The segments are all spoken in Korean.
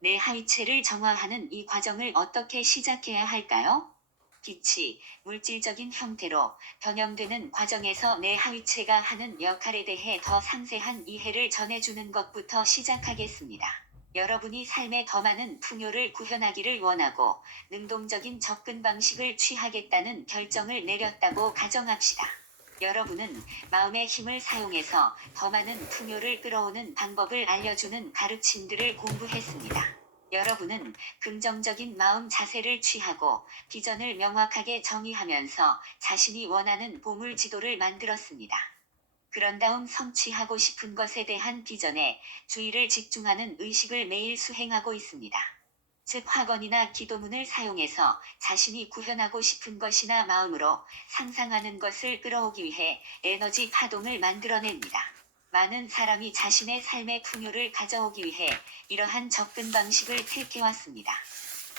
내 하위체를 정화하는 이 과정을 어떻게 시작해야 할까요? 빛이 물질적인 형태로 변형되는 과정에서 내 하위체가 하는 역할에 대해 더 상세한 이해를 전해주는 것부터 시작하겠습니다. 여러분이 삶에 더 많은 풍요를 구현하기를 원하고 능동적인 접근 방식을 취하겠다는 결정을 내렸다고 가정합시다. 여러분은 마음의 힘을 사용해서 더 많은 풍요를 끌어오는 방법을 알려주는 가르침들을 공부했습니다. 여러분은 긍정적인 마음 자세를 취하고 비전을 명확하게 정의하면서 자신이 원하는 보물 지도를 만들었습니다. 그런 다음 성취하고 싶은 것에 대한 비전에 주의를 집중하는 의식을 매일 수행하고 있습니다. 즉 확언이나 기도문을 사용해서 자신이 구현하고 싶은 것이나 마음으로 상상하는 것을 끌어오기 위해 에너지 파동을 만들어냅니다. 많은 사람이 자신의 삶의 풍요를 가져오기 위해 이러한 접근 방식을 택해왔습니다.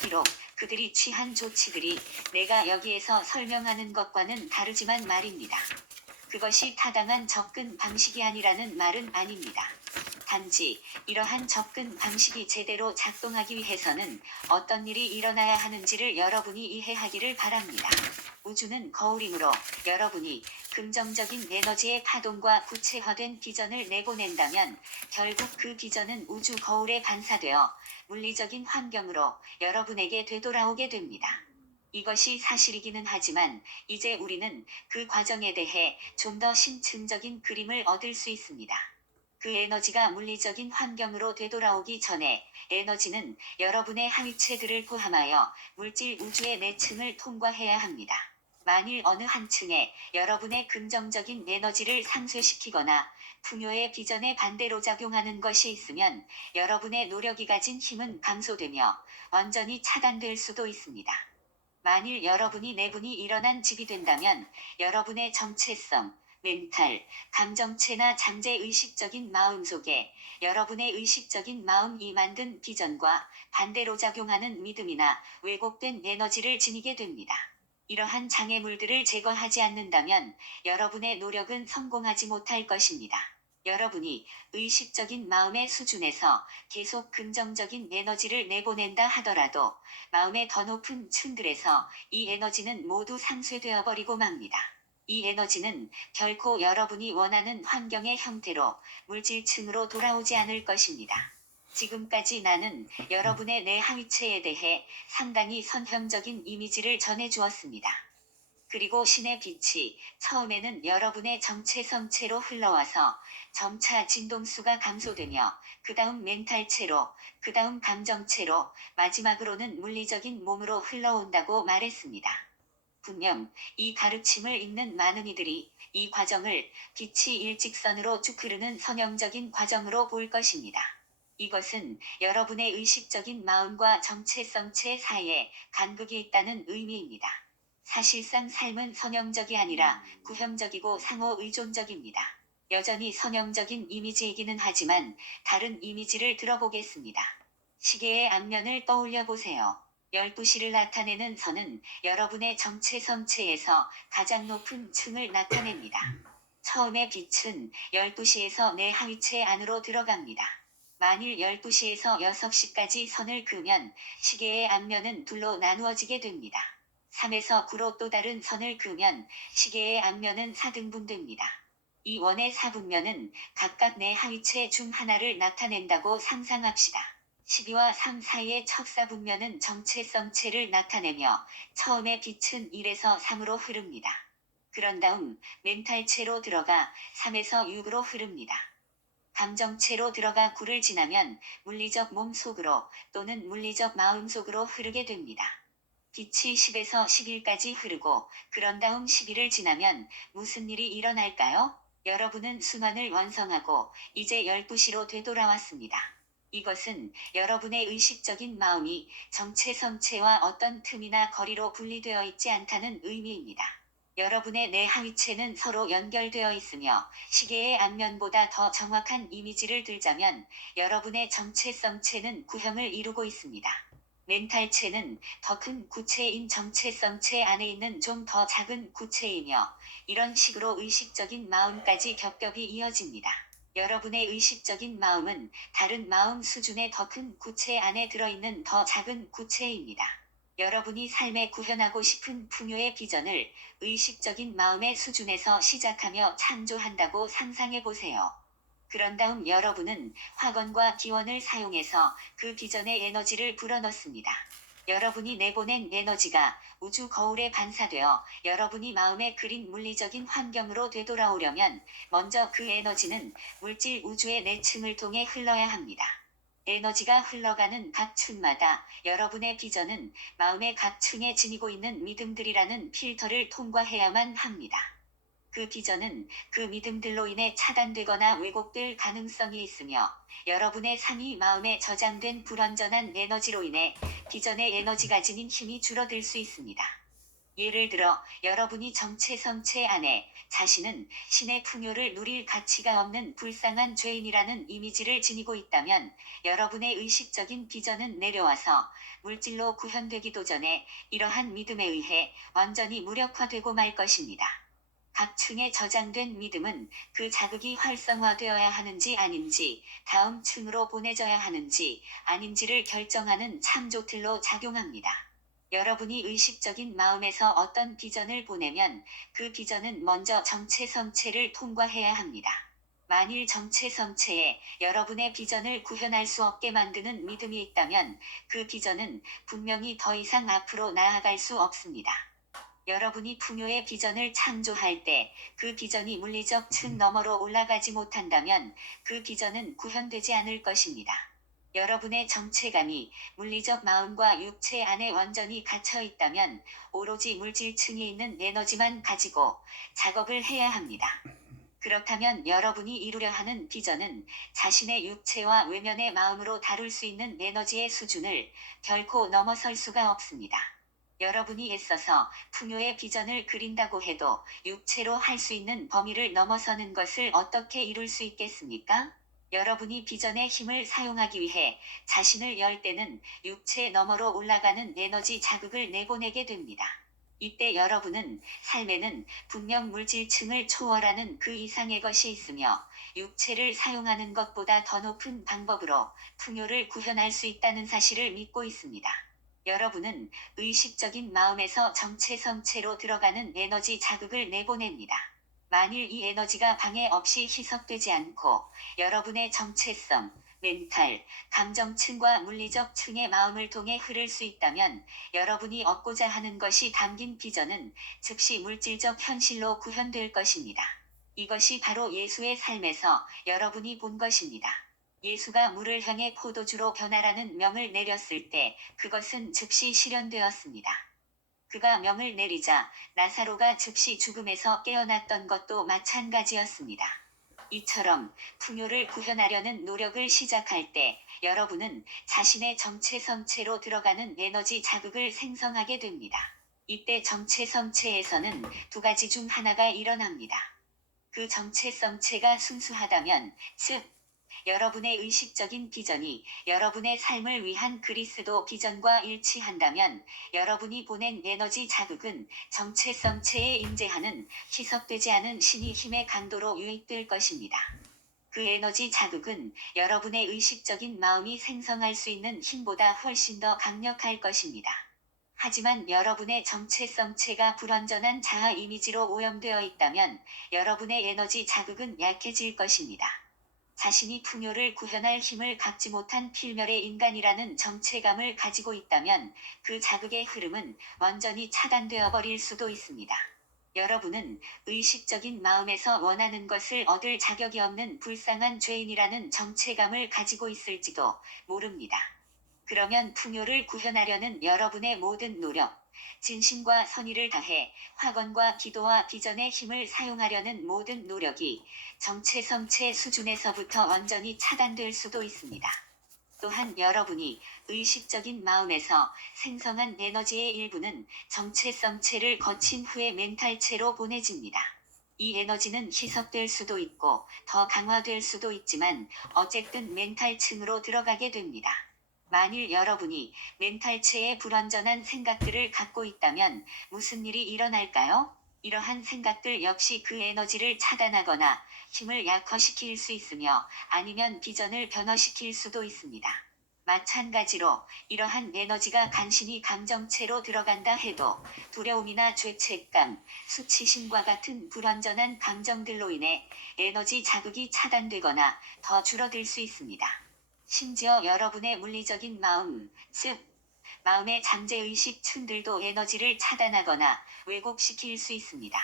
비록 그들이 취한 조치들이 내가 여기에서 설명하는 것과는 다르지만 말입니다. 그것이 타당한 접근 방식이 아니라는 말은 아닙니다. 단지 이러한 접근 방식이 제대로 작동하기 위해서는 어떤 일이 일어나야 하는지를 여러분이 이해하기를 바랍니다. 우주는 거울이므로 여러분이 긍정적인 에너지의 파동과 구체화된 비전을 내보낸다면 결국 그 비전은 우주 거울에 반사되어 물리적인 환경으로 여러분에게 되돌아오게 됩니다. 이것이 사실이기는 하지만 이제 우리는 그 과정에 대해 좀 더 심층적인 그림을 얻을 수 있습니다. 그 에너지가 물리적인 환경으로 되돌아오기 전에 에너지는 여러분의 하위체들을 포함하여 물질 우주의 내층을 통과해야 합니다. 만일 어느 한 층에 여러분의 긍정적인 에너지를 상쇄시키거나 풍요의 비전에 반대로 작용하는 것이 있으면 여러분의 노력이 가진 힘은 감소되며 완전히 차단될 수도 있습니다. 만일 여러분이 내분이 일어난 집이 된다면 여러분의 정체성, 멘탈, 감정체나 잠재 의식적인 마음 속에 여러분의 의식적인 마음이 만든 비전과 반대로 작용하는 믿음이나 왜곡된 에너지를 지니게 됩니다. 이러한 장애물들을 제거하지 않는다면 여러분의 노력은 성공하지 못할 것입니다. 여러분이 의식적인 마음의 수준에서 계속 긍정적인 에너지를 내보낸다 하더라도 마음의 더 높은 층들에서 이 에너지는 모두 상쇄되어 버리고 맙니다. 이 에너지는 결코 여러분이 원하는 환경의 형태로 물질층으로 돌아오지 않을 것입니다. 지금까지 나는 여러분의 내 하위체에 대해 상당히 선형적인 이미지를 전해주었습니다. 그리고 신의 빛이 처음에는 여러분의 정체성체로 흘러와서 점차 진동수가 감소되며 그 다음 멘탈체로, 그 다음 감정체로, 마지막으로는 물리적인 몸으로 흘러온다고 말했습니다. 분명 이 가르침을 읽는 많은 이들이 이 과정을 빛이 일직선으로 쭉 흐르는 선형적인 과정으로 볼 것입니다. 이것은 여러분의 의식적인 마음과 정체성체 사이에 간극이 있다는 의미입니다. 사실상 삶은 선형적이 아니라 구형적이고 상호 의존적입니다. 여전히 선형적인 이미지이기는 하지만 다른 이미지를 들어보겠습니다. 시계의 앞면을 떠올려 보세요. 12시를 나타내는 선은 여러분의 정체성체에서 가장 높은 층을 나타냅니다. 처음에 빛은 12시에서 내 하위체 안으로 들어갑니다. 만일 12시에서 6시까지 선을 그으면 시계의 앞면은 둘로 나누어지게 됩니다. 3에서 9로 또 다른 선을 그으면 시계의 앞면은 4등분됩니다. 이 원의 4분면은 각각 내 하위체 중 하나를 나타낸다고 상상합시다. 12와 3 사이의 첫 4분면은 정체성체를 나타내며 처음에 빛은 1에서 3으로 흐릅니다. 그런 다음 멘탈체로 들어가 3에서 6으로 흐릅니다. 감정체로 들어가 9를 지나면 물리적 몸 속으로 또는 물리적 마음 속으로 흐르게 됩니다. 빛이 10에서 11까지 흐르고 그런 다음 11을 지나면 무슨 일이 일어날까요? 여러분은 순환을 완성하고 이제 12시로 되돌아왔습니다. 이것은 여러분의 의식적인 마음이 정체성체와 어떤 틈이나 거리로 분리되어 있지 않다는 의미입니다. 여러분의 내 하위체는 서로 연결되어 있으며 시계의 앞면보다 더 정확한 이미지를 들자면 여러분의 정체성체는 구형을 이루고 있습니다. 멘탈체는 더 큰 구체인 정체성체 안에 있는 좀 더 작은 구체이며 이런 식으로 의식적인 마음까지 겹겹이 이어집니다. 여러분의 의식적인 마음은 다른 마음 수준의 더 큰 구체 안에 들어있는 더 작은 구체입니다. 여러분이 삶에 구현하고 싶은 풍요의 비전을 의식적인 마음의 수준에서 시작하며 창조한다고 상상해 보세요. 그런 다음 여러분은 확언과 기원을 사용해서 그 비전의 에너지를 불어넣습니다. 여러분이 내보낸 에너지가 우주 거울에 반사되어 여러분이 마음에 그린 물리적인 환경으로 되돌아오려면 먼저 그 에너지는 물질 우주의 내층을 통해 흘러야 합니다. 에너지가 흘러가는 각 층마다 여러분의 비전은 마음의 각 층에 지니고 있는 믿음들이라는 필터를 통과해야만 합니다. 그 비전은 그 믿음들로 인해 차단되거나 왜곡될 가능성이 있으며 여러분의 상위 마음에 저장된 불완전한 에너지로 인해 비전의 에너지가 지닌 힘이 줄어들 수 있습니다. 예를 들어 여러분이 정체성체 안에 자신은 신의 풍요를 누릴 가치가 없는 불쌍한 죄인이라는 이미지를 지니고 있다면 여러분의 의식적인 비전은 내려와서 물질로 구현되기도 전에 이러한 믿음에 의해 완전히 무력화되고 말 것입니다. 각 층에 저장된 믿음은 그 자극이 활성화되어야 하는지 아닌지, 다음 층으로 보내져야 하는지 아닌지를 결정하는 참조틀로 작용합니다. 여러분이 의식적인 마음에서 어떤 비전을 보내면 그 비전은 먼저 정체성체를 통과해야 합니다. 만일 정체성체에 여러분의 비전을 구현할 수 없게 만드는 믿음이 있다면 그 비전은 분명히 더 이상 앞으로 나아갈 수 없습니다. 여러분이 풍요의 비전을 창조할 때 그 비전이 물리적 층 너머로 올라가지 못한다면 그 비전은 구현되지 않을 것입니다. 여러분의 정체감이 물리적 마음과 육체 안에 완전히 갇혀 있다면 오로지 물질층에 있는 에너지만 가지고 작업을 해야 합니다. 그렇다면 여러분이 이루려 하는 비전은 자신의 육체와 외면의 마음으로 다룰 수 있는 에너지의 수준을 결코 넘어설 수가 없습니다. 여러분이 애써서 풍요의 비전을 그린다고 해도 육체로 할 수 있는 범위를 넘어서는 것을 어떻게 이룰 수 있겠습니까? 여러분이 비전의 힘을 사용하기 위해 자신을 열 때는 육체 너머로 올라가는 에너지 자극을 내보내게 됩니다. 이때 여러분은 삶에는 분명 물질층을 초월하는 그 이상의 것이 있으며 육체를 사용하는 것보다 더 높은 방법으로 풍요를 구현할 수 있다는 사실을 믿고 있습니다. 여러분은 의식적인 마음에서 정체성체로 들어가는 에너지 자극을 내보냅니다. 만일 이 에너지가 방해 없이 희석되지 않고 여러분의 정체성, 멘탈, 감정층과 물리적 층의 마음을 통해 흐를 수 있다면 여러분이 얻고자 하는 것이 담긴 비전은 즉시 물질적 현실로 구현될 것입니다. 이것이 바로 예수의 삶에서 여러분이 본 것입니다. 예수가 물을 향해 포도주로 변하라는 명을 내렸을 때 그것은 즉시 실현되었습니다. 그가 명을 내리자 나사로가 즉시 죽음에서 깨어났던 것도 마찬가지였습니다. 이처럼 풍요를 구현하려는 노력을 시작할 때 여러분은 자신의 정체성체로 들어가는 에너지 자극을 생성하게 됩니다. 이때 정체성체에서는 두 가지 중 하나가 일어납니다. 그 정체성체가 순수하다면, 즉 여러분의 의식적인 비전이 여러분의 삶을 위한 그리스도 비전과 일치한다면 여러분이 보낸 에너지 자극은 정체성체에 임재하는 희석되지 않은 신의 힘의 강도로 유입될 것입니다. 그 에너지 자극은 여러분의 의식적인 마음이 생성할 수 있는 힘보다 훨씬 더 강력할 것입니다. 하지만 여러분의 정체성체가 불완전한 자아 이미지로 오염되어 있다면 여러분의 에너지 자극은 약해질 것입니다. 자신이 풍요를 구현할 힘을 갖지 못한 필멸의 인간이라는 정체감을 가지고 있다면 그 자극의 흐름은 완전히 차단되어 버릴 수도 있습니다. 여러분은 의식적인 마음에서 원하는 것을 얻을 자격이 없는 불쌍한 죄인이라는 정체감을 가지고 있을지도 모릅니다. 그러면 풍요를 구현하려는 여러분의 모든 노력, 진심과 선의를 다해 확언과 기도와 비전의 힘을 사용하려는 모든 노력이 정체성체 수준에서부터 완전히 차단될 수도 있습니다. 또한 여러분이 의식적인 마음에서 생성한 에너지의 일부는 정체성체를 거친 후에 멘탈체로 보내집니다. 이 에너지는 희석될 수도 있고 더 강화될 수도 있지만 어쨌든 멘탈층으로 들어가게 됩니다. 만일 여러분이 멘탈체에 불완전한 생각들을 갖고 있다면 무슨 일이 일어날까요? 이러한 생각들 역시 그 에너지를 차단하거나 힘을 약화시킬 수 있으며 아니면 비전을 변화시킬 수도 있습니다. 마찬가지로 이러한 에너지가 간신히 감정체로 들어간다 해도 두려움이나 죄책감, 수치심과 같은 불완전한 감정들로 인해 에너지 자극이 차단되거나 더 줄어들 수 있습니다. 심지어 여러분의 물리적인 마음, 즉 마음의 잠재의식 층들도 에너지를 차단하거나 왜곡시킬 수 있습니다.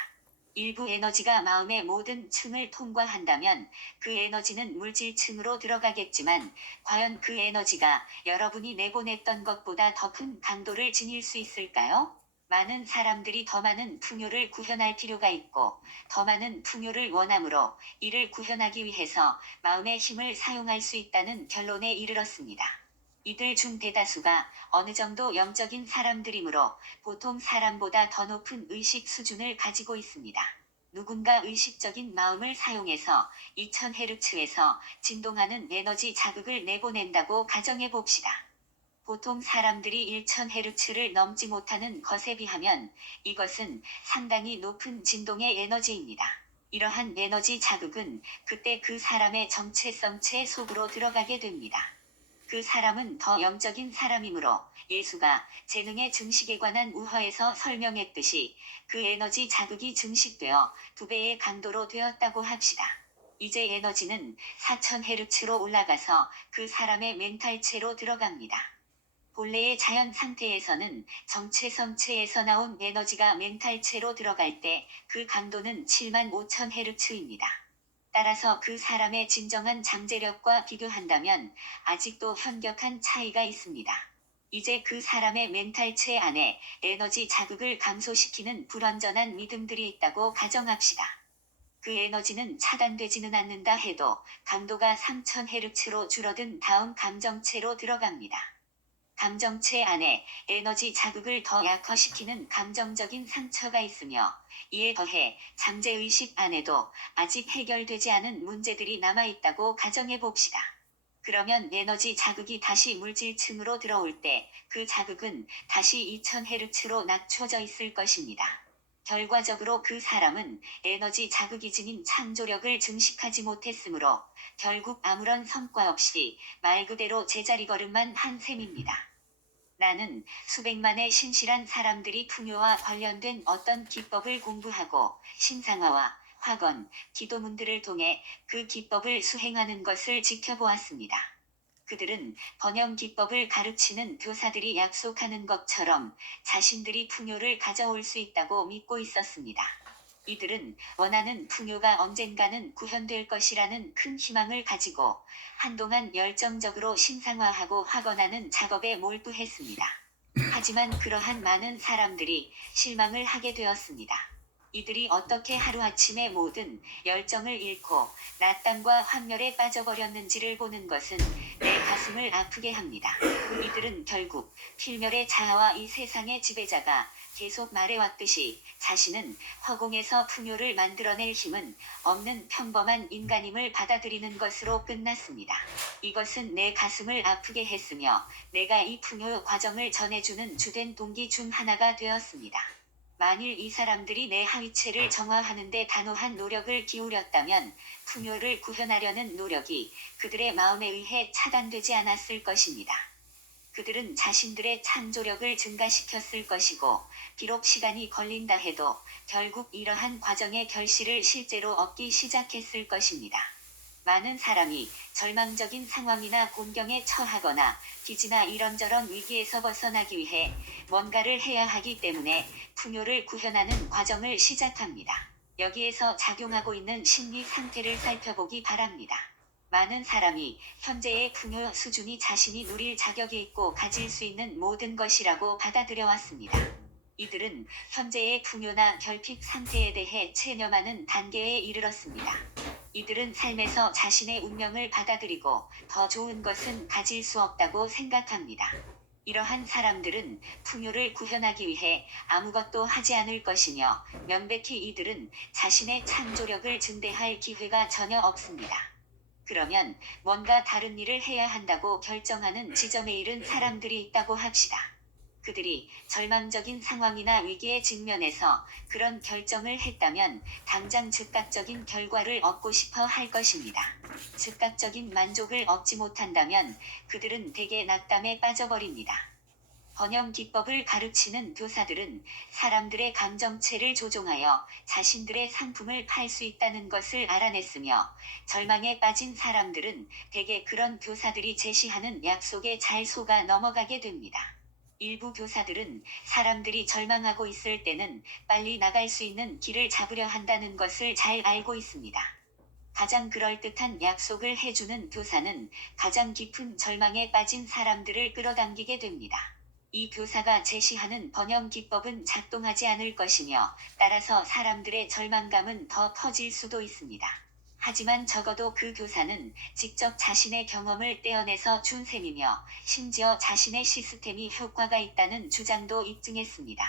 일부 에너지가 마음의 모든 층을 통과한다면 그 에너지는 물질층으로 들어가겠지만 과연 그 에너지가 여러분이 내보냈던 것보다 더 큰 강도를 지닐 수 있을까요? 많은 사람들이 더 많은 풍요를 구현할 필요가 있고 더 많은 풍요를 원하므로 이를 구현하기 위해서 마음의 힘을 사용할 수 있다는 결론에 이르렀습니다. 이들 중 대다수가 어느 정도 영적인 사람들이므로 보통 사람보다 더 높은 의식 수준을 가지고 있습니다. 누군가 의식적인 마음을 사용해서 2000Hz에서 진동하는 에너지 자극을 내보낸다고 가정해 봅시다. 보통 사람들이 1000Hz를 넘지 못하는 것에 비하면 이것은 상당히 높은 진동의 에너지입니다. 이러한 에너지 자극은 그때 그 사람의 정체성체 속으로 들어가게 됩니다. 그 사람은 더 영적인 사람이므로 예수가 재능의 증식에 관한 우화에서 설명했듯이 그 에너지 자극이 증식되어 2배의 강도로 되었다고 합시다. 이제 에너지는 4000Hz로 올라가서 그 사람의 멘탈체로 들어갑니다. 본래의 자연 상태에서는 정체성체에서 나온 에너지가 멘탈체로 들어갈 때 그 강도는 75000Hz입니다. 따라서 그 사람의 진정한 잠재력과 비교한다면 아직도 현격한 차이가 있습니다. 이제 그 사람의 멘탈체 안에 에너지 자극을 감소시키는 불완전한 믿음들이 있다고 가정합시다. 그 에너지는 차단되지는 않는다 해도 강도가 3000Hz로 줄어든 다음 감정체로 들어갑니다. 감정체 안에 에너지 자극을 더 약화시키는 감정적인 상처가 있으며 이에 더해 잠재의식 안에도 아직 해결되지 않은 문제들이 남아있다고 가정해 봅시다. 그러면 에너지 자극이 다시 물질층으로 들어올 때 그 자극은 다시 2000Hz로 낮춰져 있을 것입니다. 결과적으로 그 사람은 에너지 자극이 지닌 창조력을 증식하지 못했으므로 결국 아무런 성과 없이 말 그대로 제자리걸음만 한 셈입니다. 나는 수백만의 신실한 사람들이 풍요와 관련된 어떤 기법을 공부하고 신상화와 학원, 기도문들을 통해 그 기법을 수행하는 것을 지켜보았습니다. 그들은 번영 기법을 가르치는 교사들이 약속하는 것처럼 자신들이 풍요를 가져올 수 있다고 믿고 있었습니다. 이들은 원하는 풍요가 언젠가는 구현될 것이라는 큰 희망을 가지고 한동안 열정적으로 신상화하고 확언하는 작업에 몰두했습니다. 하지만 그러한 많은 사람들이 실망을 하게 되었습니다. 이들이 어떻게 하루아침에 모든 열정을 잃고 낙담과 환멸에 빠져버렸는지를 보는 것은 내 가슴을 아프게 합니다. 이들은 결국 필멸의 자아와 이 세상의 지배자가 계속 말해왔듯이 자신은 허공에서 풍요를 만들어낼 힘은 없는 평범한 인간임을 받아들이는 것으로 끝났습니다. 이것은 내 가슴을 아프게 했으며 내가 이 풍요 과정을 전해주는 주된 동기 중 하나가 되었습니다. 만일 이 사람들이 내 하위체를 정화하는 데 단호한 노력을 기울였다면 풍요를 구현하려는 노력이 그들의 마음에 의해 차단되지 않았을 것입니다. 그들은 자신들의 창조력을 증가시켰을 것이고 비록 시간이 걸린다 해도 결국 이러한 과정의 결실을 실제로 얻기 시작했을 것입니다. 많은 사람이 절망적인 상황이나 곤경에 처하거나 빚이나 이런저런 위기에서 벗어나기 위해 뭔가를 해야 하기 때문에 풍요를 구현하는 과정을 시작합니다. 여기에서 작용하고 있는 심리 상태를 살펴보기 바랍니다. 많은 사람이 현재의 풍요 수준이 자신이 누릴 자격이 있고 가질 수 있는 모든 것이라고 받아들여왔습니다. 이들은 현재의 풍요나 결핍 상태에 대해 체념하는 단계에 이르렀습니다. 이들은 삶에서 자신의 운명을 받아들이고 더 좋은 것은 가질 수 없다고 생각합니다. 이러한 사람들은 풍요를 구현하기 위해 아무것도 하지 않을 것이며 명백히 이들은 자신의 창조력을 증대할 기회가 전혀 없습니다. 그러면 뭔가 다른 일을 해야 한다고 결정하는 지점에 이른 사람들이 있다고 합시다. 그들이 절망적인 상황이나 위기에 직면해서 그런 결정을 했다면 당장 즉각적인 결과를 얻고 싶어 할 것입니다. 즉각적인 만족을 얻지 못한다면 그들은 대개 낙담에 빠져버립니다. 번영 기법을 가르치는 교사들은 사람들의 감정체를 조종하여 자신들의 상품을 팔 수 있다는 것을 알아냈으며, 절망에 빠진 사람들은 대개 그런 교사들이 제시하는 약속에 잘 속아 넘어가게 됩니다. 일부 교사들은 사람들이 절망하고 있을 때는 빨리 나갈 수 있는 길을 잡으려 한다는 것을 잘 알고 있습니다. 가장 그럴듯한 약속을 해주는 교사는 가장 깊은 절망에 빠진 사람들을 끌어당기게 됩니다. 이 교사가 제시하는 번영 기법은 작동하지 않을 것이며, 따라서 사람들의 절망감은 더 커질 수도 있습니다. 하지만 적어도 그 교사는 직접 자신의 경험을 떼어내서 준 셈이며, 심지어 자신의 시스템이 효과가 있다는 주장도 입증했습니다.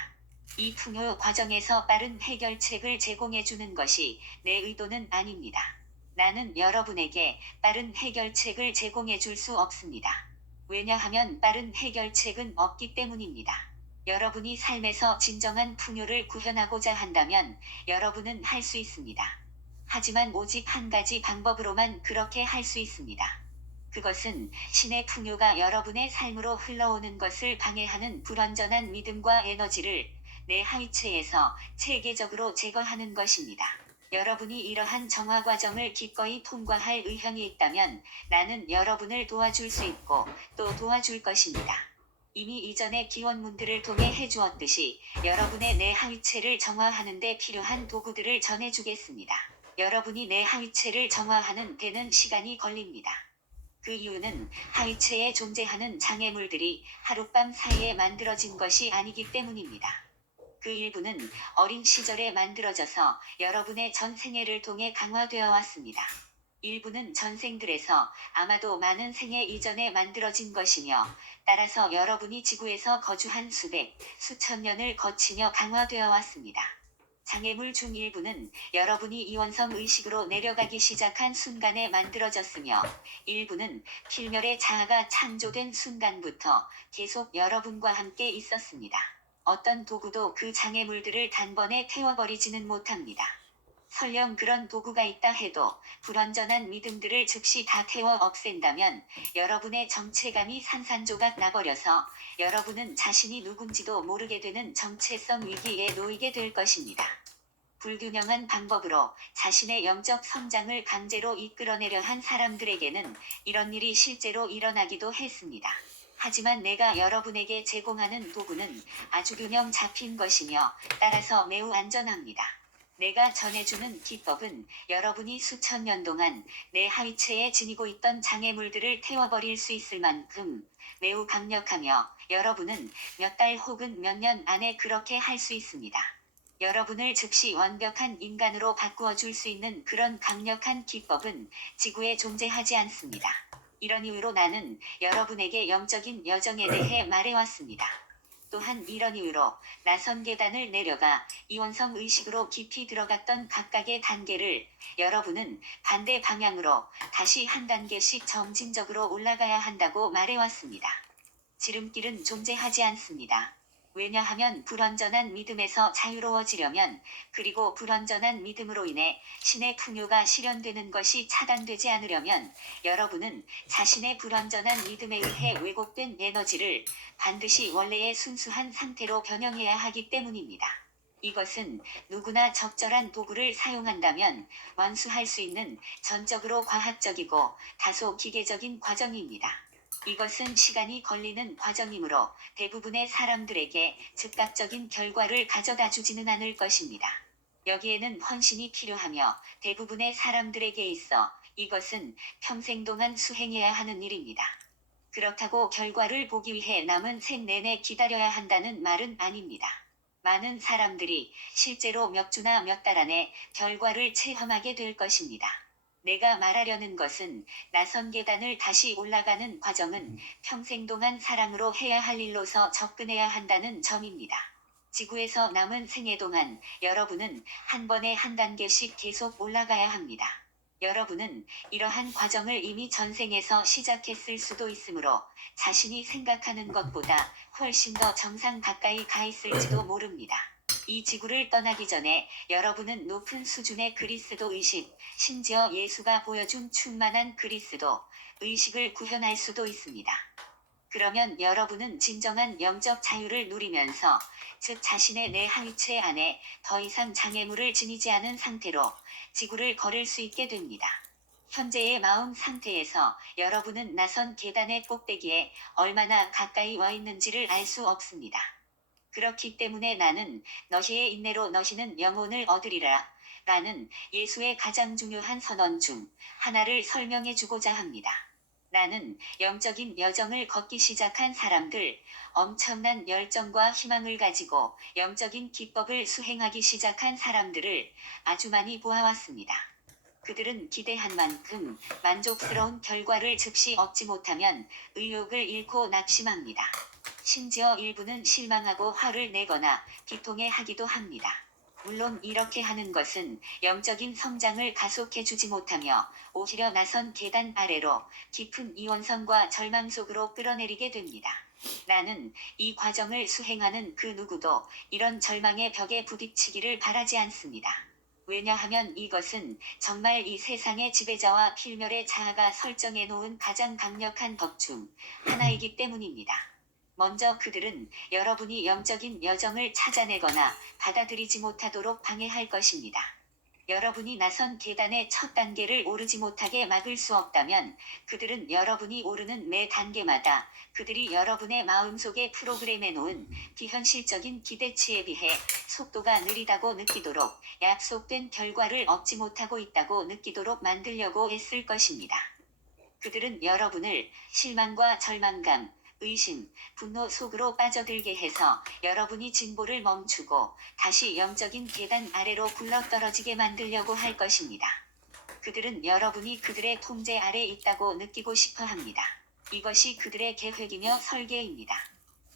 이 풍요 과정에서 빠른 해결책을 제공해주는 것이 내 의도는 아닙니다. 나는 여러분에게 빠른 해결책을 제공해줄 수 없습니다. 왜냐하면 빠른 해결책은 없기 때문입니다. 여러분이 삶에서 진정한 풍요를 구현하고자 한다면 여러분은 할 수 있습니다. 하지만 오직 한 가지 방법으로만 그렇게 할 수 있습니다. 그것은 신의 풍요가 여러분의 삶으로 흘러오는 것을 방해하는 불완전한 믿음과 에너지를 내 하위체에서 체계적으로 제거하는 것입니다. 여러분이 이러한 정화 과정을 기꺼이 통과할 의향이 있다면 나는 여러분을 도와줄 수 있고 또 도와줄 것입니다. 이미 이전의 기원문들을 통해 해주었듯이 여러분의 내 하위체를 정화하는 데 필요한 도구들을 전해주겠습니다. 여러분이 내 하위체를 정화하는 데는 시간이 걸립니다. 그 이유는 하위체에 존재하는 장애물들이 하룻밤 사이에 만들어진 것이 아니기 때문입니다. 그 일부는 어린 시절에 만들어져서 여러분의 전생애를 통해 강화되어 왔습니다. 일부는 전생들에서 아마도 많은 생애 이전에 만들어진 것이며, 따라서 여러분이 지구에서 거주한 수백, 수천 년을 거치며 강화되어 왔습니다. 장애물 중 일부는 여러분이 이원성 의식으로 내려가기 시작한 순간에 만들어졌으며, 일부는 필멸의 자아가 창조된 순간부터 계속 여러분과 함께 있었습니다. 어떤 도구도 그 장애물들을 단번에 태워버리지는 못합니다. 설령 그런 도구가 있다 해도 불완전한 믿음들을 즉시 다 태워 없앤다면 여러분의 정체감이 산산조각 나버려서 여러분은 자신이 누군지도 모르게 되는 정체성 위기에 놓이게 될 것입니다. 불균형한 방법으로 자신의 영적 성장을 강제로 이끌어내려 한 사람들에게는 이런 일이 실제로 일어나기도 했습니다. 하지만 내가 여러분에게 제공하는 도구는 아주 균형 잡힌 것이며, 따라서 매우 안전합니다. 내가 전해주는 기법은 여러분이 수천 년 동안 내 하위체에 지니고 있던 장애물들을 태워버릴 수 있을 만큼 매우 강력하며, 여러분은 몇 달 혹은 몇 년 안에 그렇게 할 수 있습니다. 여러분을 즉시 완벽한 인간으로 바꾸어 줄 수 있는 그런 강력한 기법은 지구에 존재하지 않습니다. 이런 이유로 나는 여러분에게 영적인 여정에 대해 말해왔습니다. 또한 이런 이유로 나선 계단을 내려가 이원성 의식으로 깊이 들어갔던 각각의 단계를 여러분은 반대 방향으로 다시 한 단계씩 점진적으로 올라가야 한다고 말해왔습니다. 지름길은 존재하지 않습니다. 왜냐하면 불완전한 믿음에서 자유로워지려면, 그리고 불완전한 믿음으로 인해 신의 풍요가 실현되는 것이 차단되지 않으려면 여러분은 자신의 불완전한 믿음에 의해 왜곡된 에너지를 반드시 원래의 순수한 상태로 변형해야 하기 때문입니다. 이것은 누구나 적절한 도구를 사용한다면 완수할 수 있는 전적으로 과학적이고 다소 기계적인 과정입니다. 이것은 시간이 걸리는 과정이므로 대부분의 사람들에게 즉각적인 결과를 가져다 주지는 않을 것입니다. 여기에는 헌신이 필요하며 대부분의 사람들에게 있어 이것은 평생 동안 수행해야 하는 일입니다. 그렇다고 결과를 보기 위해 남은 생 내내 기다려야 한다는 말은 아닙니다. 많은 사람들이 실제로 몇 주나 몇 달 안에 결과를 체험하게 될 것입니다. 내가 말하려는 것은 나선 계단을 다시 올라가는 과정은 평생 동안 사랑으로 해야 할 일로서 접근해야 한다는 점입니다. 지구에서 남은 생애 동안 여러분은 한 번에 한 단계씩 계속 올라가야 합니다. 여러분은 이러한 과정을 이미 전생에서 시작했을 수도 있으므로 자신이 생각하는 것보다 훨씬 더 정상 가까이 가 있을지도 모릅니다. 이 지구를 떠나기 전에 여러분은 높은 수준의 그리스도 의식, 심지어 예수가 보여준 충만한 그리스도 의식을 구현할 수도 있습니다. 그러면 여러분은 진정한 영적 자유를 누리면서, 즉 자신의 내 하위체 안에 더 이상 장애물을 지니지 않은 상태로 지구를 걸을 수 있게 됩니다. 현재의 마음 상태에서 여러분은 나선 계단의 꼭대기에 얼마나 가까이 와 있는지를 알 수 없습니다. 그렇기 때문에 나는 너희의 인내로 너희는 영혼을 얻으리라 라는 예수의 가장 중요한 선언 중 하나를 설명해 주고자 합니다. 나는 영적인 여정을 걷기 시작한 사람들, 엄청난 열정과 희망을 가지고 영적인 기법을 수행하기 시작한 사람들을 아주 많이 보아왔습니다. 그들은 기대한 만큼 만족스러운 결과를 즉시 얻지 못하면 의욕을 잃고 낙심합니다. 심지어 일부는 실망하고 화를 내거나 비통해하기도 합니다. 물론 이렇게 하는 것은 영적인 성장을 가속해주지 못하며 오히려 나선 계단 아래로 깊은 이원성과 절망 속으로 끌어내리게 됩니다. 나는 이 과정을 수행하는 그 누구도 이런 절망의 벽에 부딪히기를 바라지 않습니다. 왜냐하면 이것은 정말 이 세상의 지배자와 필멸의 자아가 설정해 놓은 가장 강력한 법 중 하나이기 때문입니다. 먼저 그들은 여러분이 영적인 여정을 찾아내거나 받아들이지 못하도록 방해할 것입니다. 여러분이 나선 계단의 첫 단계를 오르지 못하게 막을 수 없다면 그들은 여러분이 오르는 매 단계마다 그들이 여러분의 마음속에 프로그램해 놓은 비현실적인 기대치에 비해 속도가 느리다고 느끼도록, 약속된 결과를 얻지 못하고 있다고 느끼도록 만들려고 애쓸 것입니다. 그들은 여러분을 실망과 절망감, 의심, 분노 속으로 빠져들게 해서 여러분이 진보를 멈추고 다시 영적인 계단 아래로 굴러떨어지게 만들려고 할 것입니다. 그들은 여러분이 그들의 통제 아래 있다고 느끼고 싶어 합니다. 이것이 그들의 계획이며 설계입니다.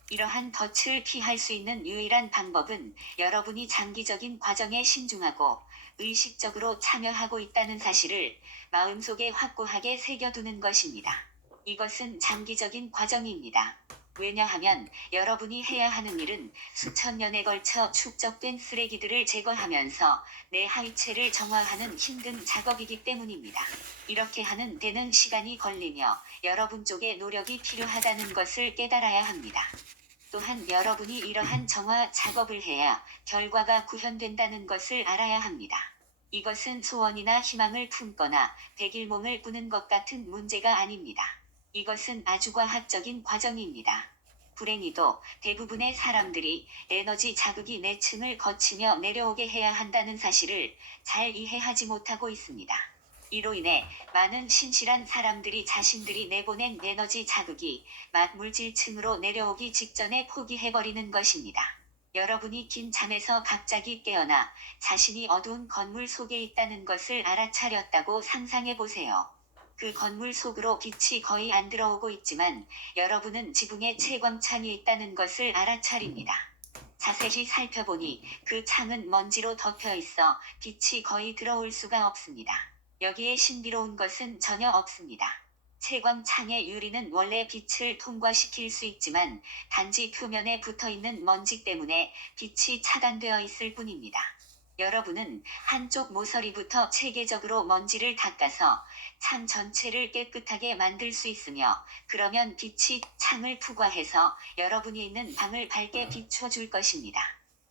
이러한 덫을 피할 수 있는 유일한 방법은 여러분이 장기적인 과정에 신중하고 의식적으로 참여하고 있다는 사실을 마음속에 확고하게 새겨두는 것입니다. 이것은 장기적인 과정입니다. 왜냐하면 여러분이 해야 하는 일은 수천 년에 걸쳐 축적된 쓰레기들을 제거하면서 내 하위체를 정화하는 힘든 작업이기 때문입니다. 이렇게 하는 데는 시간이 걸리며 여러분 쪽에 노력이 필요하다는 것을 깨달아야 합니다. 또한 여러분이 이러한 정화 작업을 해야 결과가 구현된다는 것을 알아야 합니다. 이것은 소원이나 희망을 품거나 백일몽을 꾸는 것 같은 문제가 아닙니다. 이것은 아주 과학적인 과정입니다. 불행히도 대부분의 사람들이 에너지 자극이 내층을 거치며 내려오게 해야 한다는 사실을 잘 이해하지 못하고 있습니다. 이로 인해 많은 신실한 사람들이 자신들이 내보낸 에너지 자극이 막 물질층으로 내려오기 직전에 포기해버리는 것입니다. 여러분이 긴 잠에서 갑자기 깨어나 자신이 어두운 건물 속에 있다는 것을 알아차렸다고 상상해보세요. 그 건물 속으로 빛이 거의 안 들어오고 있지만 여러분은 지붕에 채광창이 있다는 것을 알아차립니다. 자세히 살펴보니 그 창은 먼지로 덮여 있어 빛이 거의 들어올 수가 없습니다. 여기에 신비로운 것은 전혀 없습니다. 채광창의 유리는 원래 빛을 통과시킬 수 있지만 단지 표면에 붙어있는 먼지 때문에 빛이 차단되어 있을 뿐입니다. 여러분은 한쪽 모서리부터 체계적으로 먼지를 닦아서 창 전체를 깨끗하게 만들 수 있으며, 그러면 빛이 창을 투과해서 여러분이 있는 방을 밝게 비춰줄 것입니다.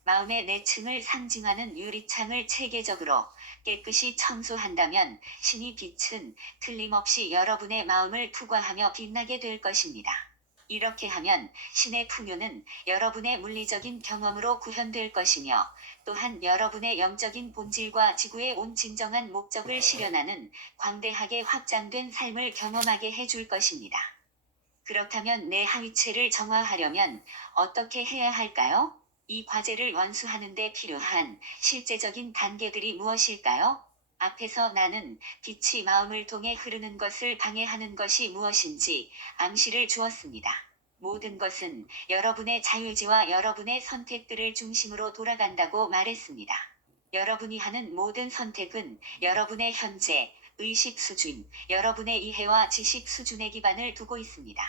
마음의 내층을 상징하는 유리창을 체계적으로 깨끗이 청소한다면 신이 빛은 틀림없이 여러분의 마음을 투과하며 빛나게 될 것입니다. 이렇게 하면 신의 풍요는 여러분의 물리적인 경험으로 구현될 것이며, 또한 여러분의 영적인 본질과 지구의 온 진정한 목적을 실현하는 광대하게 확장된 삶을 경험하게 해줄 것입니다. 그렇다면 내 하위체를 정화하려면 어떻게 해야 할까요? 이 과제를 완수하는 데 필요한 실제적인 단계들이 무엇일까요? 앞에서 나는 빛이 마음을 통해 흐르는 것을 방해하는 것이 무엇인지 암시를 주었습니다. 모든 것은 여러분의 자유의지와 여러분의 선택들을 중심으로 돌아간다고 말했습니다. 여러분이 하는 모든 선택은 여러분의 현재, 의식 수준, 여러분의 이해와 지식 수준에 기반을 두고 있습니다.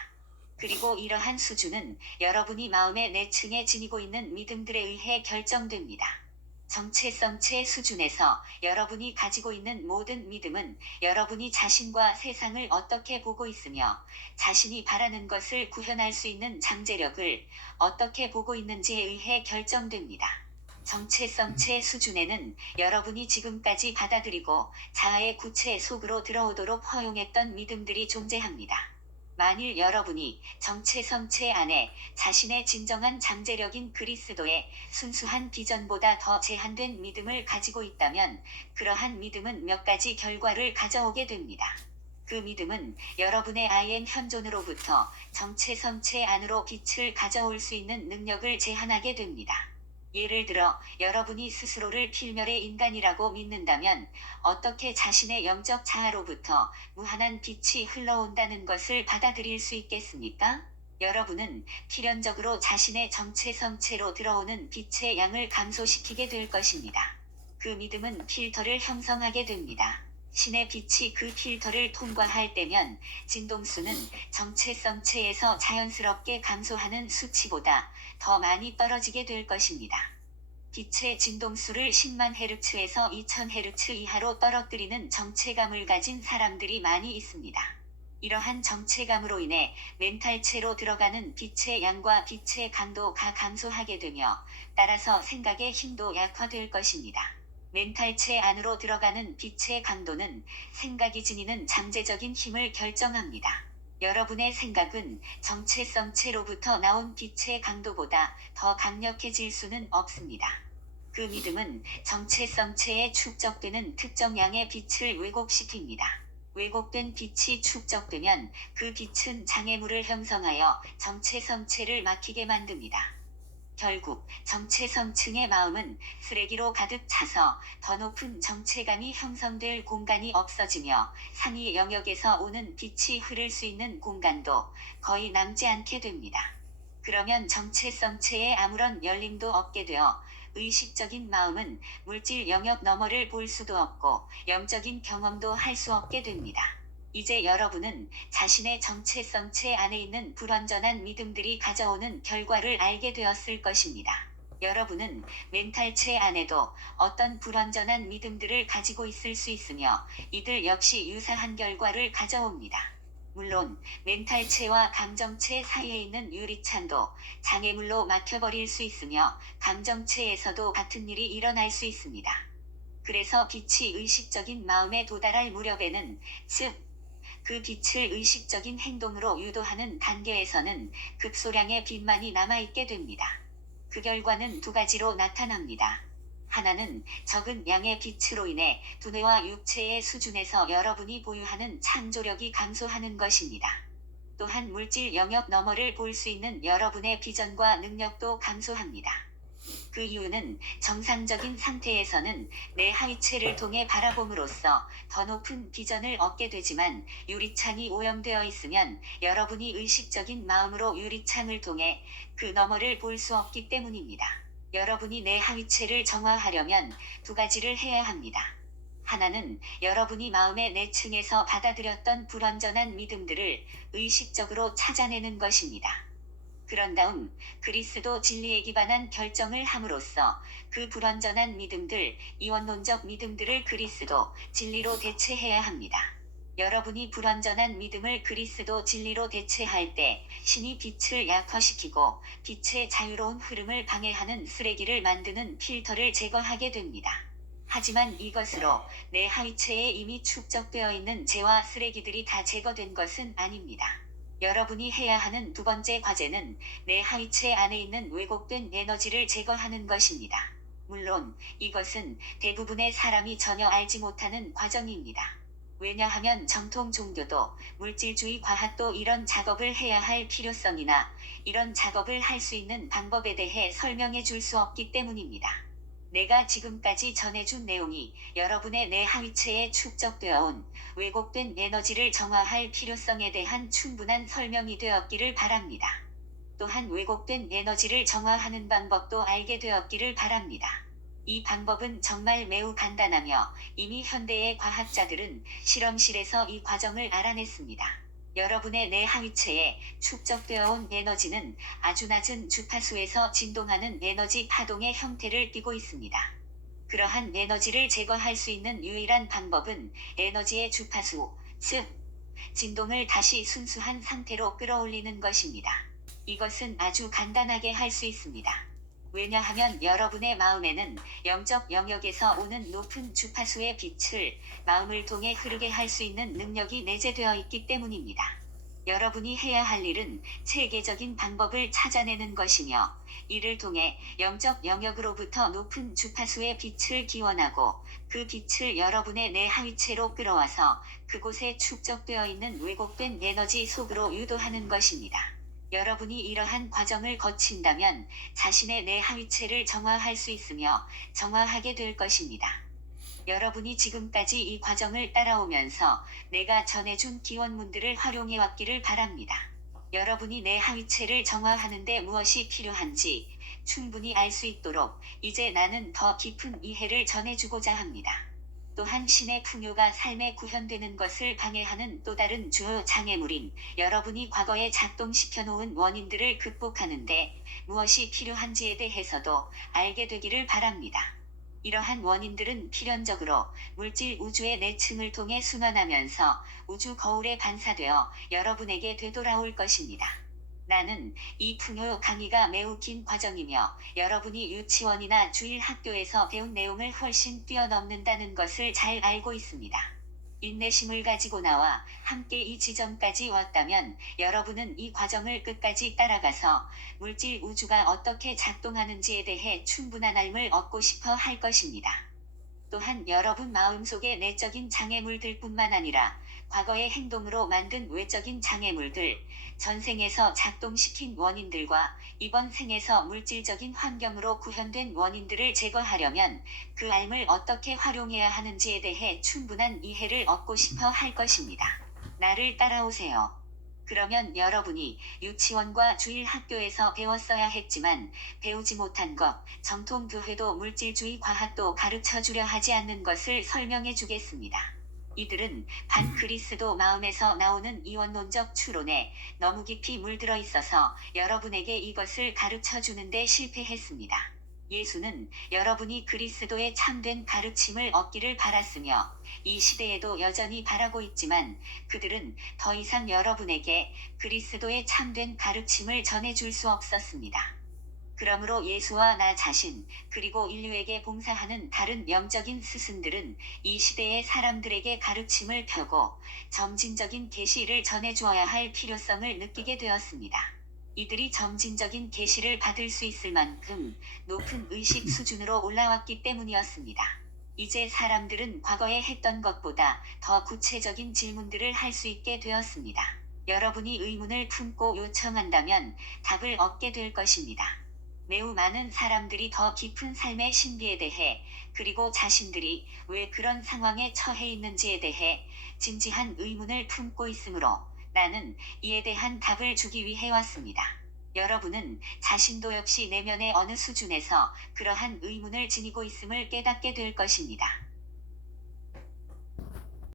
그리고 이러한 수준은 여러분이 마음의 내층에 지니고 있는 믿음들에 의해 결정됩니다. 정체성체 수준에서 여러분이 가지고 있는 모든 믿음은 여러분이 자신과 세상을 어떻게 보고 있으며 자신이 바라는 것을 구현할 수 있는 잠재력을 어떻게 보고 있는지에 의해 결정됩니다. 정체성체 수준에는 여러분이 지금까지 받아들이고 자아의 구체 속으로 들어오도록 허용했던 믿음들이 존재합니다. 만일 여러분이 정체성체 안에 자신의 진정한 잠재력인 그리스도의 순수한 비전보다 더 제한된 믿음을 가지고 있다면 그러한 믿음은 몇 가지 결과를 가져오게 됩니다. 그 믿음은 여러분의 I am 현존으로부터 정체성체 안으로 빛을 가져올 수 있는 능력을 제한하게 됩니다. 예를 들어 여러분이 스스로를 필멸의 인간이라고 믿는다면 어떻게 자신의 영적 자아로부터 무한한 빛이 흘러온다는 것을 받아들일 수 있겠습니까? 여러분은 필연적으로 자신의 정체성체로 들어오는 빛의 양을 감소시키게 될 것입니다. 그 믿음은 필터를 형성하게 됩니다. 신의 빛이 그 필터를 통과할 때면 진동수는 정체성체에서 자연스럽게 감소하는 수치보다 더 많이 떨어지게 될 것입니다. 빛의 진동수를 10만 헤르츠에서 2000 헤르츠 이하로 떨어뜨리는 정체감을 가진 사람들이 많이 있습니다. 이러한 정체감으로 인해 멘탈체로 들어가는 빛의 양과 빛의 강도가 감소하게 되며 따라서 생각의 힘도 약화될 것입니다. 멘탈체 안으로 들어가는 빛의 강도는 생각이 지니는 잠재적인 힘을 결정합니다. 여러분의 생각은 정체성체로부터 나온 빛의 강도보다 더 강력해질 수는 없습니다. 그 믿음은 정체성체에 축적되는 특정 양의 빛을 왜곡시킵니다. 왜곡된 빛이 축적되면 그 빛은 장애물을 형성하여 정체성체를 막히게 만듭니다. 결국 정체성층의 마음은 쓰레기로 가득 차서 더 높은 정체감이 형성될 공간이 없어지며 상위 영역에서 오는 빛이 흐를 수 있는 공간도 거의 남지 않게 됩니다. 그러면 정체성체에 아무런 열림도 없게 되어 의식적인 마음은 물질 영역 너머를 볼 수도 없고 영적인 경험도 할 수 없게 됩니다. 이제 여러분은 자신의 정체성체 안에 있는 불완전한 믿음들이 가져오는 결과를 알게 되었을 것입니다. 여러분은 멘탈체 안에도 어떤 불완전한 믿음들을 가지고 있을 수 있으며 이들 역시 유사한 결과를 가져옵니다. 물론 멘탈체와 감정체 사이에 있는 유리창도 장애물로 막혀버릴 수 있으며 감정체에서도 같은 일이 일어날 수 있습니다. 그래서 빛이 의식적인 마음에 도달할 무렵에는 즉 그 빛을 의식적인 행동으로 유도하는 단계에서는 급소량의 빛만이 남아있게 됩니다. 그 결과는 두 가지로 나타납니다. 하나는 적은 양의 빛으로 인해 두뇌와 육체의 수준에서 여러분이 보유하는 창조력이 감소하는 것입니다. 또한 물질 영역 너머를 볼 수 있는 여러분의 비전과 능력도 감소합니다. 그 이유는 정상적인 상태에서는 내 하위체를 통해 바라봄으로써 더 높은 비전을 얻게 되지만 유리창이 오염되어 있으면 여러분이 의식적인 마음으로 유리창을 통해 그 너머를 볼 수 없기 때문입니다. 여러분이 내 하위체를 정화하려면 두 가지를 해야 합니다. 하나는 여러분이 마음의 내층에서 받아들였던 불완전한 믿음들을 의식적으로 찾아내는 것입니다. 그런 다음 그리스도 진리에 기반한 결정을 함으로써 그 불완전한 믿음들, 이원론적 믿음들을 그리스도 진리로 대체해야 합니다. 여러분이 불완전한 믿음을 그리스도 진리로 대체할 때 신이 빛을 약화시키고 빛의 자유로운 흐름을 방해하는 쓰레기를 만드는 필터를 제거하게 됩니다. 하지만 이것으로 내 하위체에 이미 축적되어 있는 재와 쓰레기들이 다 제거된 것은 아닙니다. 여러분이 해야 하는 두 번째 과제는 내 하위체 안에 있는 왜곡된 에너지를 제거하는 것입니다. 물론 이것은 대부분의 사람이 전혀 알지 못하는 과정입니다. 왜냐하면 정통 종교도 물질주의 과학도 이런 작업을 해야 할 필요성이나 이런 작업을 할 수 있는 방법에 대해 설명해 줄 수 없기 때문입니다. 내가 지금까지 전해준 내용이 여러분의 내 하위체에 축적되어 온 왜곡된 에너지를 정화할 필요성에 대한 충분한 설명이 되었기를 바랍니다. 또한 왜곡된 에너지를 정화하는 방법도 알게 되었기를 바랍니다. 이 방법은 정말 매우 간단하며 이미 현대의 과학자들은 실험실에서 이 과정을 알아냈습니다. 여러분의 뇌 하위체에 축적되어 온 에너지는 아주 낮은 주파수에서 진동하는 에너지 파동의 형태를 띠고 있습니다. 그러한 에너지를 제거할 수 있는 유일한 방법은 에너지의 주파수, 즉, 진동을 다시 순수한 상태로 끌어올리는 것입니다. 이것은 아주 간단하게 할 수 있습니다. 왜냐하면 여러분의 마음에는 영적 영역에서 오는 높은 주파수의 빛을 마음을 통해 흐르게 할 수 있는 능력이 내재되어 있기 때문입니다. 여러분이 해야 할 일은 체계적인 방법을 찾아내는 것이며, 이를 통해 영적 영역으로부터 높은 주파수의 빛을 기원하고 그 빛을 여러분의 뇌 하위체로 끌어와서 그곳에 축적되어 있는 왜곡된 에너지 속으로 유도하는 것입니다. 여러분이 이러한 과정을 거친다면 자신의 뇌 하위체를 정화할 수 있으며 정화하게 될 것입니다. 여러분이 지금까지 이 과정을 따라오면서 내가 전해준 기원문들을 활용해 왔기를 바랍니다. 여러분이 내 하위체를 정화하는 데 무엇이 필요한지 충분히 알 수 있도록 이제 나는 더 깊은 이해를 전해주고자 합니다. 또한 신의 풍요가 삶에 구현되는 것을 방해하는 또 다른 주요 장애물인 여러분이 과거에 작동시켜 놓은 원인들을 극복하는데 무엇이 필요한지에 대해서도 알게 되기를 바랍니다. 이러한 원인들은 필연적으로 물질 우주의 내층을 통해 순환하면서 우주 거울에 반사되어 여러분에게 되돌아올 것입니다. 나는 이 풍요 강의가 매우 긴 과정이며 여러분이 유치원이나 주일 학교에서 배운 내용을 훨씬 뛰어넘는다는 것을 잘 알고 있습니다. 인내심을 가지고 나와 함께 이 지점까지 왔다면 여러분은 이 과정을 끝까지 따라가서 물질 우주가 어떻게 작동하는지에 대해 충분한 알을 얻고 싶어 할 것입니다. 또한 여러분 마음속의 내적인 장애물들뿐만 아니라 과거의 행동으로 만든 외적인 장애물들, 전생에서 작동시킨 원인들과 이번 생에서 물질적인 환경으로 구현된 원인들을 제거하려면 그 알을 어떻게 활용해야 하는지에 대해 충분한 이해를 얻고 싶어 할 것입니다. 나를 따라오세요. 그러면 여러분이 유치원과 주일 학교에서 배웠어야 했지만 배우지 못한 것, 정통 교회도 물질주의 과학도 가르쳐 주려 하지 않는 것을 설명해 주겠습니다. 이들은 반그리스도 마음에서 나오는 이원론적 추론에 너무 깊이 물들어 있어서 여러분에게 이것을 가르쳐 주는데 실패했습니다. 예수는 여러분이 그리스도의 참된 가르침을 얻기를 바랐으며 이 시대에도 여전히 바라고 있지만 그들은 더 이상 여러분에게 그리스도의 참된 가르침을 전해줄 수 없었습니다. 그러므로 예수와 나 자신, 그리고 인류에게 봉사하는 다른 영적인 스승들은 이 시대의 사람들에게 가르침을 펴고 점진적인 계시를 전해주어야 할 필요성을 느끼게 되었습니다. 이들이 점진적인 계시를 받을 수 있을 만큼 높은 의식 수준으로 올라왔기 때문이었습니다. 이제 사람들은 과거에 했던 것보다 더 구체적인 질문들을 할 수 있게 되었습니다. 여러분이 의문을 품고 요청한다면 답을 얻게 될 것입니다. 매우 많은 사람들이 더 깊은 삶의 신비에 대해, 그리고 자신들이 왜 그런 상황에 처해 있는지에 대해 진지한 의문을 품고 있으므로 나는 이에 대한 답을 주기 위해 왔습니다. 여러분은 자신도 역시 내면의 어느 수준에서 그러한 의문을 지니고 있음을 깨닫게 될 것입니다.